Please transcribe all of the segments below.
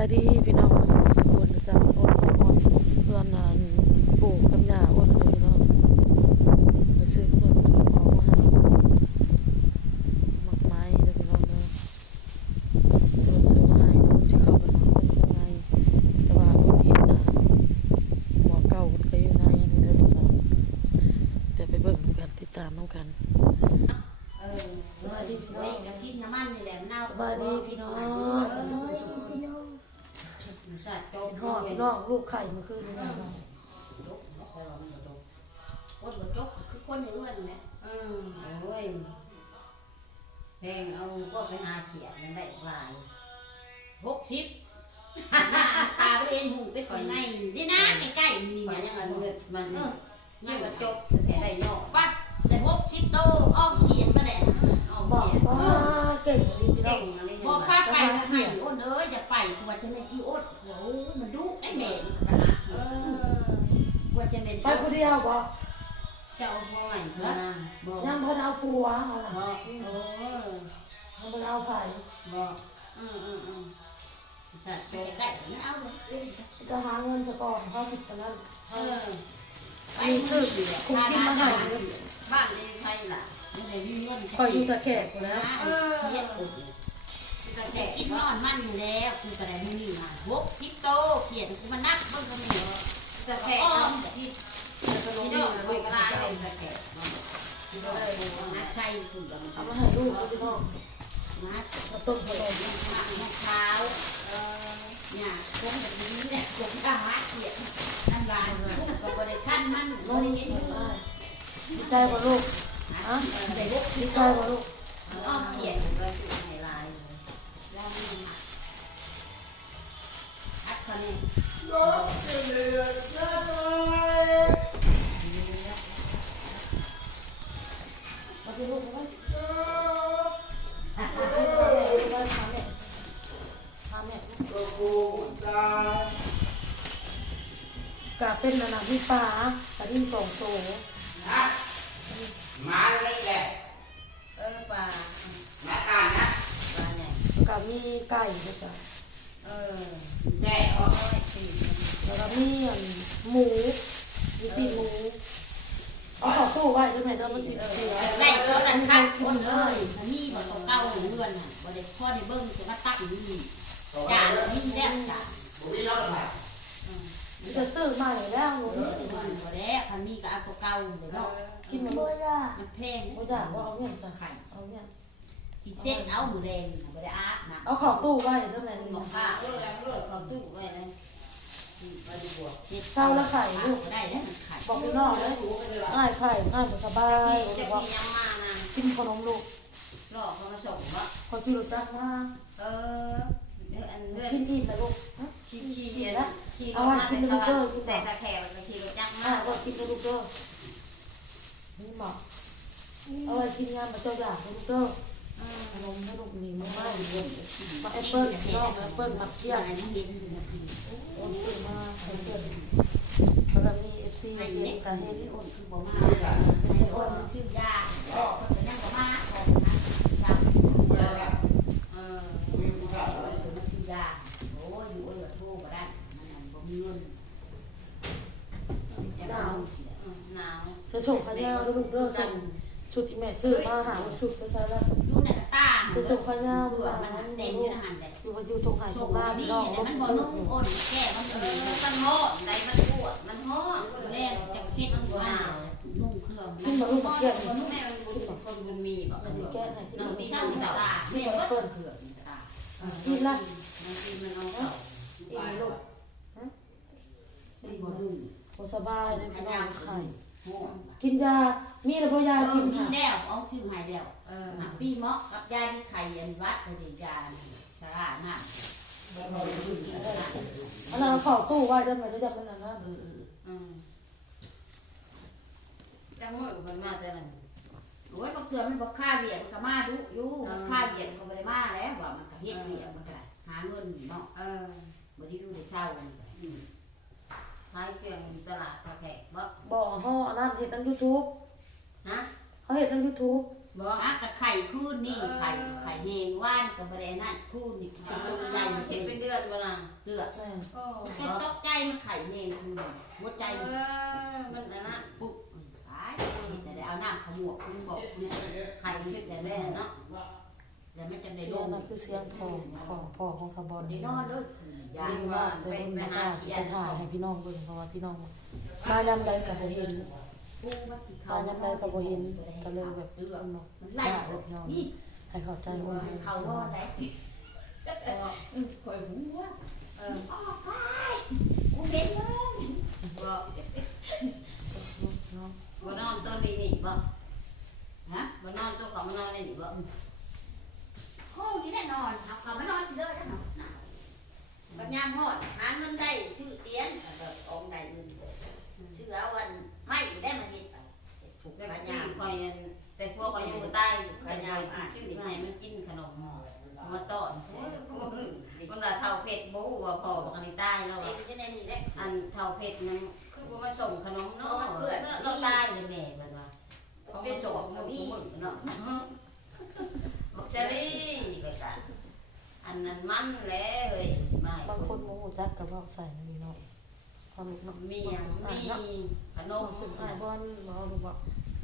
ายดีพี่น้องมาสุขสุขคนจ๊ะโอ้ยโอ้ยเพื่อนนานปลูกกำยาอ้นเลยเนาะไปซื้อเครื่องซื้อของมาให้มักไม้เลยพี่น้องเนาะโดนซื้อมาให้โดนจะเข้าไปหาคนยังไงแต่ว่าคนเห็นนะหมอเก่าคนก็อยู่ในอันนี้เลยพี่น้องแต่ไปเบิ่งน้ำกันติดตามน้ำกันเออเออเว้ยกะทิน้ำมันนี่แหละมันเน่าสบายดีพี่น้อง เออสัตว์โจมหอดพี่น้องลูกไข่เมื่อคืนนี้นะจกคอยว่ามันบ่จกคนบ่จกคือคนในเรือนนี่แหละอืมโอ้ยเพลงเอาก็ไปหาเขียนนั่นได้หลายหกสิบหน้าตาบ่เห็นหูเป็นคนในนี่นะใกล้ๆนี่มันเนี่ยัยงมันเงินมันเออนี่มันจบแต่ได้ยอกปั๊บแต่หกสิบโตอ้อมเขียนมาแหละเอาบอกเกียรว่า เก่งดีพี่น้เก่องงอะไรบเงี้อกยข้าไปทางไหนอ้นเอ้ยจะไปกว่าจะไม่ที่อ้นโอ้มันดุไอ้แม่มันก็หาเอเขียนอกว่าจะเป็นไปผู้เดียวบ่เจ้าพ่อใหม่พระนางบอกยังเพิ่นเอาผัวเอาบล่ะอกโอ้ยังเพิ่นเอาไผบอกอืมอืมอืมสัตว์ไปจบได้ไม่เอาเลยจะหาเงินซะก่อนเขาสิบปานนั้นเออ ไปซื้อเดียวคุกกินมาให้บ้านในไทยล่ะไม่ได้มีเงินคอยอยู่ตะแขกพุ่นแล้วเออแต่กินนอนมันอยู่แล้วคือแต่ไม่มีมาหกสิบโตเขียนกูมานับเบิ่งก็ไม่เหรอจะแขกที่จะลงนี่ไปกระไรเลยจะแขกที่เราได้มาใส่คุณกับมันเอามาให้ลูกพี่น้องมามาต้มขนมมาเมื่อเช้าเนี่ยคงแบบนี้เนี่ยคงข้มาเขียนนั่นลานลูกกับบริ ษัทมันน้บองริดีเห็นอยู่ใจบ่ลูกฮะดีใจโตบ่ลูกอ้อมเขียนก็คือไฮไลท์แล้วมีอัดเขาเนี่ยมาสิลูกมาหาแม่หาแม่กะเป็นระดับพี่ฟ้า มีไก่ด้วยจ้ะเออแม่โอ้เขายสี่แล้วก็มีอันหมูมีสี่หมูเอาเขอตู้ไว้ได้ไหมเดี๋ยวมันสิบสี่แล้วได้เพราะนั้นคักคนเลยมันมีบ่ต้องเก้าเรือนน่ะบ่ได้พ่อได้เบิ่งจะมาตักนี่จ้านี่แซ่บจ้าบุรีรัมย์ผ่านจะซื้อใหม่แล้วหนูเออมันบ่แล้วคันนี้ก็เอาตัวเก่าเลยเอเนาะอกินมันบ่ยากมันแพงบ่ยากว่าเอาเงี้ยจ้ะเอาเงี้ย สิเซ็ตเอาหมูแดงน่ะบ่ได้อาบน้ำเอาเขอตู้ไว้ได้ไหมหมอกผ้าเออแล้วรถเขาตู้ไว้เลยมาดีกว่าเฮ็ดเช้าแล้วไข่ลูกได้แล้วมันไข่บอกพี่น้องเลยง่ายไข่ง่ายสบายพี่จะว่าพี่ยังมานะกินขนมลูกรอบเขามาส่งวะคอยกินรสจัดมาเออเดี๋ยวอันเพื่อนกินอิ่มนะลูกขี่ขี่ขี่ขี่รถมาแต่สวรรค์แต่ตะแคงมันขี่รถจักรอ่ามาก็กินนะลูกเด้อนี่หมอกเอาไว้กินงานมาเจ้าอยากนะลูกเด้อ แอปเปิ้ลน้องแอปเปิ้ลผักเที่ยงอะไรมันเห็นอยู่นะพี่โอนซื้อมาแอปเปิ้ลแล้วก็มีเอฟซีไอ้เย็นกับเฮเห็นลิโอคนคือบ่มาไอ้คนชื่อยาออกก็ยังบ่มาออกนะจำเออมันชื่อยาโอ้ยอยู่โอ้ยโทรบ่ได้มันนั่นบ่มีเงินจะเอาเสียหนาวจะส่งขยาวลูกเด้อส่งชุดที่แม่ซื้อมาหาชุดไปใส่แล้ว ลูกในตาจะส่งขยาบื่มาอมันเต็มอยู่ในหันเลยอยู่ว่าอยู่ตรงไหนโชตรงคหน้าดีพี่น้องแต่มันบ่นุ่งอ่อนแก่มันเออมันฮ้อนไหนมันปวดมันฮ้อนแรกจังเซ็ตมันบ่หนาวนุ่งเครื่องกินมาลูกมาเกี่ยนแม่มันบุญคนบุญมีบอกมันสิแก้ให้ที่น้องตีที่ช่าช่างต่าตาแม่ว่าเปิดตากินละน้องตีมันเอาเก่าเองลูกไม่บ่นุ่งบ่สบายเลยพี่น้องไข่กินยา มีแต่บ่ยาเอกิอนมีค่ะแล้วเอาชื่อหายแล้วเออปีมอกกับยาที่ไข่ยันวัดไปเดียยาสาระน้ำอันนั้นเอาเข้าตู้ไว้ได้ไหมได้จับมันนั่นนะเอออืมจังมือมันมาแต่นั้นโอ้ยบางเทื่อมันบ่ค่าเวียนก็มาดุอยู่ค่าเวียนก็บ่ได้มาแล้วว่ามันก็เฮ็ดเวียนมันก็ได้หาเงินเนาะเออบ่ได้ดูได้เศร้านี่ก็อืมขายเกลืองตลาดตะแขกบ่บ่ห่ออันนั้นเฮ็ดใน YouTube ฮะ เขาเฮ็ดใน YouTube บ่อะกับไข่คืนนี่ไข่ไข่แห้งว่านกับบ่ได้นั่นคืนนี่เอเป็นอตัวใหใหญ่ญ่เห็นเป็นเดือนบ่ล่ะเเลือดแม่นโอ้จนตกใจมันไข่เองคุณหัวใจเออมันอันนะปุ๊บตายแต่ได้เอาน้ำขมวกคุณบอกเนี่ยไข่ขึ้นแต่แรกเนาะแล้วมันจะได้เสีโดยงนน่ะคือเสียงพ่อของพ่อของทบอลได้นอนด้วยยาดีมากแต่รุ่นบ่กล้าสิไปถ่ายให้พี่น้องเบิ่งเพราะว่าพี่น้องมายามใดก็บ่เห็น ปูมันสิมายามใดก็บ่เห็นก็เลยแบบเลือดมันบ่มันกไล่ล้าเด้อพี่น้องนี่ให้เข้าใจเขาว่าว่าเขาว่าได้คอยหัวเออออกไปกูเห็นเลย บ่ เนาะ บ่นอนตัวนี้นี่บ่ ฮะ บ่นอนตัวเขามานอนนี่นี่บ่ โค้งที่แน่นอนเขาเขาไม่นอนที่เลยนะปัญญามหอดหาเงินได้ชื่อเตียนแบบองค์ใดเงินชื่อเอาวันไม่ได้มาเห็นไปถูก แต่ ปัญ ที่ ญา คอยนั่นแต่พว กคอยยังบ่ตายอยู่แต่คอยชื่อมาให้มันกินขนมมาต้อนมือมือมันว่าเท่าเพชรบ่ฮู้ว่าพ่อบ่กันได้ตายแล้วเอว่างจะได้นี่แหละอันเท่าเพชรนั้นคือบ่มาส่งขนมเนาะเราตายเลยแม่เพิ่นว่าเขามาส่งมือกูมือเนาะบอกเจรี่ก็กะอันนั้นมันแหละเฮ้ยไม่บางคนบ่ฮู้จักก็เว้าใส่นั่นนี่เนาะความเนาะมีหยังมีขนน้องมสุดท้ายบ่บ่รู้บ่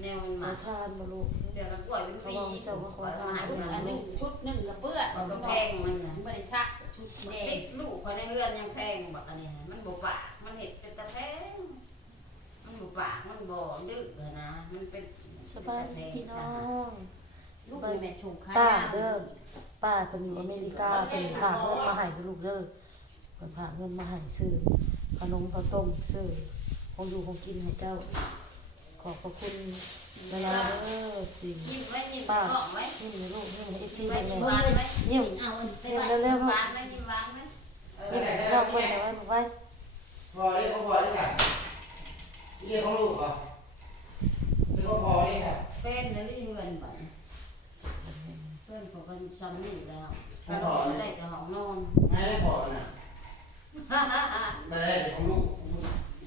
แนวมันมามาทานบ่ลูกเดี๋ยวมันกล้วยเป็นเขาปีบอกเจ้าว่าเขามาทานหายบ่ไปได้อันหลูนึ่งกชุดหนึ่งกับเปื้อนมันก็แพงมันน่ะไม่ได้ชักชุดสีแดติงดลูกภายในเรือนยังแพงบักอันนี้มันบ่ปากมันเห็ดเป็นตะแพงมันบ่ปากมันบ่ดื้อนะ มันเป็นสบายดีพี่น้องลูกแม่ชงข้าวป้าเด้อป้าเป็นอยู่อเมริกาเป็นฝากเงินมาให้เด้อลูกเด้อเพิ่นฝากเงินมาให้ซื้อขนมข้าวต้มซื้อของอยู่ของกินให้เจ้า ขอบพระคุณเวลาเด้อจริงยิ้มไว้ยิ้มกล่องไว้นี่มีลูกนี่มีเอฟซีไว้เป็นไงยิ้มหวานไว้เนี่ยเอาอันไปเร็วไว้เร็วหวานไหมยิ้มหวานไหมเออนี่รอบไว้ไว้ไว้พอเลยเขาพอเลยค่ะเรียกเขาลูกเหรอเรียกเขาพอเลยค่ะเป็นแล้วนี่เงินไปเพื่อนของคนซ้ำนี่แล้วกระโดดได้กับห้องนอนไม่ได้พอน่ะไม่ได้ของลูก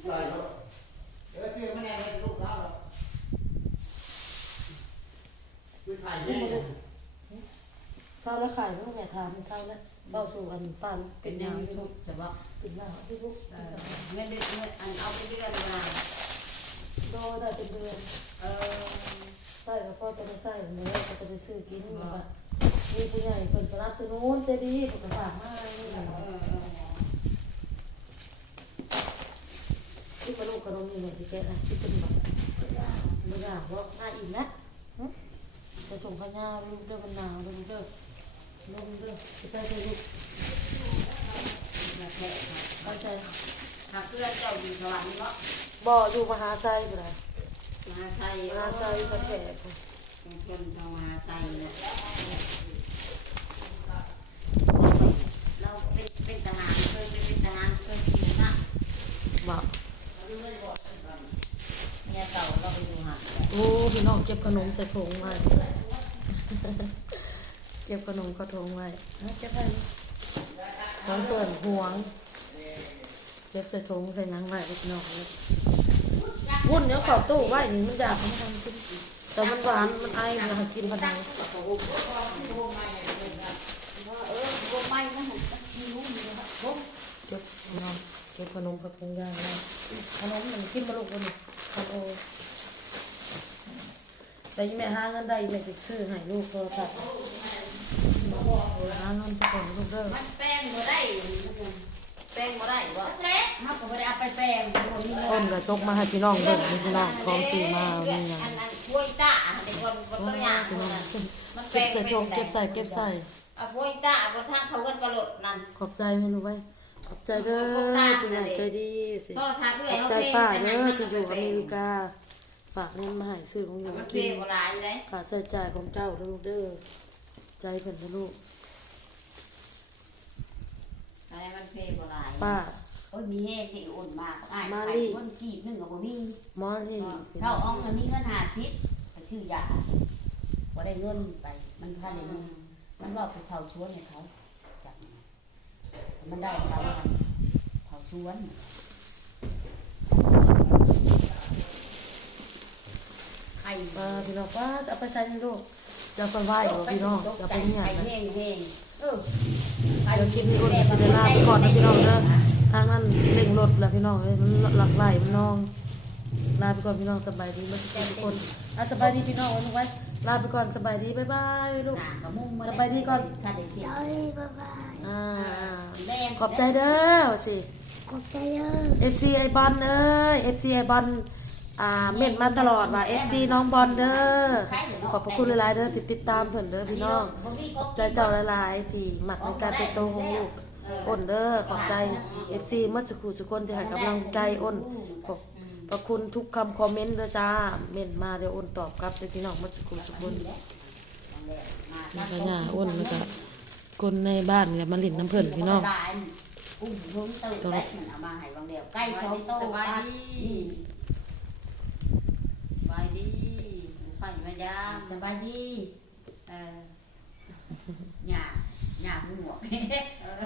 อะไรลูกเดี๋ยวเสียไม่ได้เลยลูกเขาหรอกคือถ่ายเนี่ย เศร้าแล้วขายลูกแม่ ถามเศร้าแล้วเบาสู่อันปานเป็นยังทุกข์ใช่ปะเป็นหน้าที่ลูกเออเงินเดือนเงินอันเอาไปเดือนมาโดได้เป็นเดือนเออใส่แล้วก็จะได้ใส่เนื้อก็จะได้ซื้อกินแบบว่ามีผู้ใหญ่เพิ่นสนับสนุนใจดีเพิ่นก็ฝากมานี่แหละเออที่มาลูกกระดมนี่เนี่ยสิแกะนะที่เป็นแบบไม่อยากว่าหน้าอิ่มนะหึจะส่งพญาลูกเด้อมันหนาวลูกเด้อ ลูกเด้อไปเถอะลูกมาแค่ค่ะไปใจหาเพื่อนเจ้าอยู่สวรรค์เนาะบ่อยู่มหาไซบ่ได้มหาชัยมหาไซกระแทกเป็นคนทางมาชัยนะเราเป็นเป็นทหารเคยเป็นทหารเคยขี่นะบ่เนี่ยเก่าเราไปอยู่หัดโอ้พี่น้องเก็บขนมใส่ถุงไว้ เก็บขนมกระทงไว้เอาเก็บให้ลูกของเปิดห่วงเก็บใส่ถุงใส่หยังไว้พี่น้อยวุ่นเดี๋ยขอบตู้ไว้นี่มันอยากมันทำกินแต่มันหวานมันไอมันให้กินพันธุ์เออวงไม้มันหันคิ้วนี่นะเก็บน้องเก็บขนมผักผงยางไว้ขนมมันกินมาลูกคนนี้ขนมแต่ยี่แม่หาเงินได้แม่จะซื้อให้ลูกโทรศัพท์ หาเงินสักคนลูกเด้อมันแป้งบ่ได้ แป้งบ่ได้บ่เล็กเขาก็ไม่ได้เอาไปแปลงคนนี้ต้นกระจกมาให้พี่น้องเบิ่งนี่พี่น้องของสีมามีหยังอันนั้นกล้วยตาเป็นคนบ่ตัวอย่างพี่น้องนั้นมันเก็แป้บงใส่เป็นถุงเก็บใส่เก็บใส่เอากล้วยตาบ่ทางเขาเงินกระโดดนั่น ขอบใจให้ลูกไว้ขอบใจเด้อผู้ใหญ่ใจดีสิ โทรทัศน์เอื้ขอยอบเฮาใจเพลงป้าแต่เด้นั้นอมันที่อยู่อเป็เมริกา ฝากเงินมาให้ซื้อของอยู่มันเพลกินงบ่หลายเลย ค่าใช้จ่ายของเจ้าเด้อลูกเด้อ ใจเพิ่นนะลูก อะไรมันเพลงบ่หลายป้า โอ้ยมีแห้งที่อุ่นมากอ้ายมาไข่ดิคนกีบหนึ่งกับบ่มีหมอนี่เท่าอ้องมันมีเงินหาชิปไปชื่อยาบ่ได้เงินไป มันพาได้เงินมันว่าไปเท่าชวนให้เขาจับมันได้เขาเท่าชวน ไข่ ป้าพี่น้องป้าจะเอาไปใส่ให้ลูก จะไปไหว้บ่พี่น้องจะไปเนี่ยไข่นะแห้งแห้งเออเดี๋ยวคลิปนี้อ้นก็สิได้ลาไปก่อนนะพี่น้องเด้อทางนั้นเร่งรถแล้วพี่น้องเอ้ยมันหลักไหลมันนอง ลาไปก่อนพี่น้องสบายดีเมื่อกี้ทุกคนอะสบายดีพี่น้องเอาไว้ลาไปก่อนสบายดีบ๊ายบายลูกหนากระมุ่งมาสบายดีก่อนถ้าได้เสียอ่าแม่ขอบใจเด้อว่าสิ ขอบใจเด้อ FC ไอบอลเอ้ย FC ไอบอล อ่าเม่นมาตลอดว่า FC น้องบอลเด้อขอบพระคุณหลายๆเด้อติดติดตามเพิ่นเด้อพี่น้องขอบใจเจ้าหลายๆที่หมักในการเติบโตของลูกอ้นเด้อขอบใจ FC เมื่อสักครู่ทุกคนที่ให้กำลังใจอ้นขอบพระคุณทุกคำคอมเมนต์เด้อจ้าเม่นมาเดี๋ยวอ้นตอบกลับเด้อพี่น้องเมื่อสักครู่ทุกคนนี่ก็ย่าอ้นแล้วก็คนในบ้านเนี่แหละมาเลินน้ำเพิ่นพี่น้องอุ้มทุ่งตื่นได้เอามาให้บางเดียวใกล้สองโตสบายดีายดีไปมายามสบายดีเออหญ้าหญ้าหัวเออ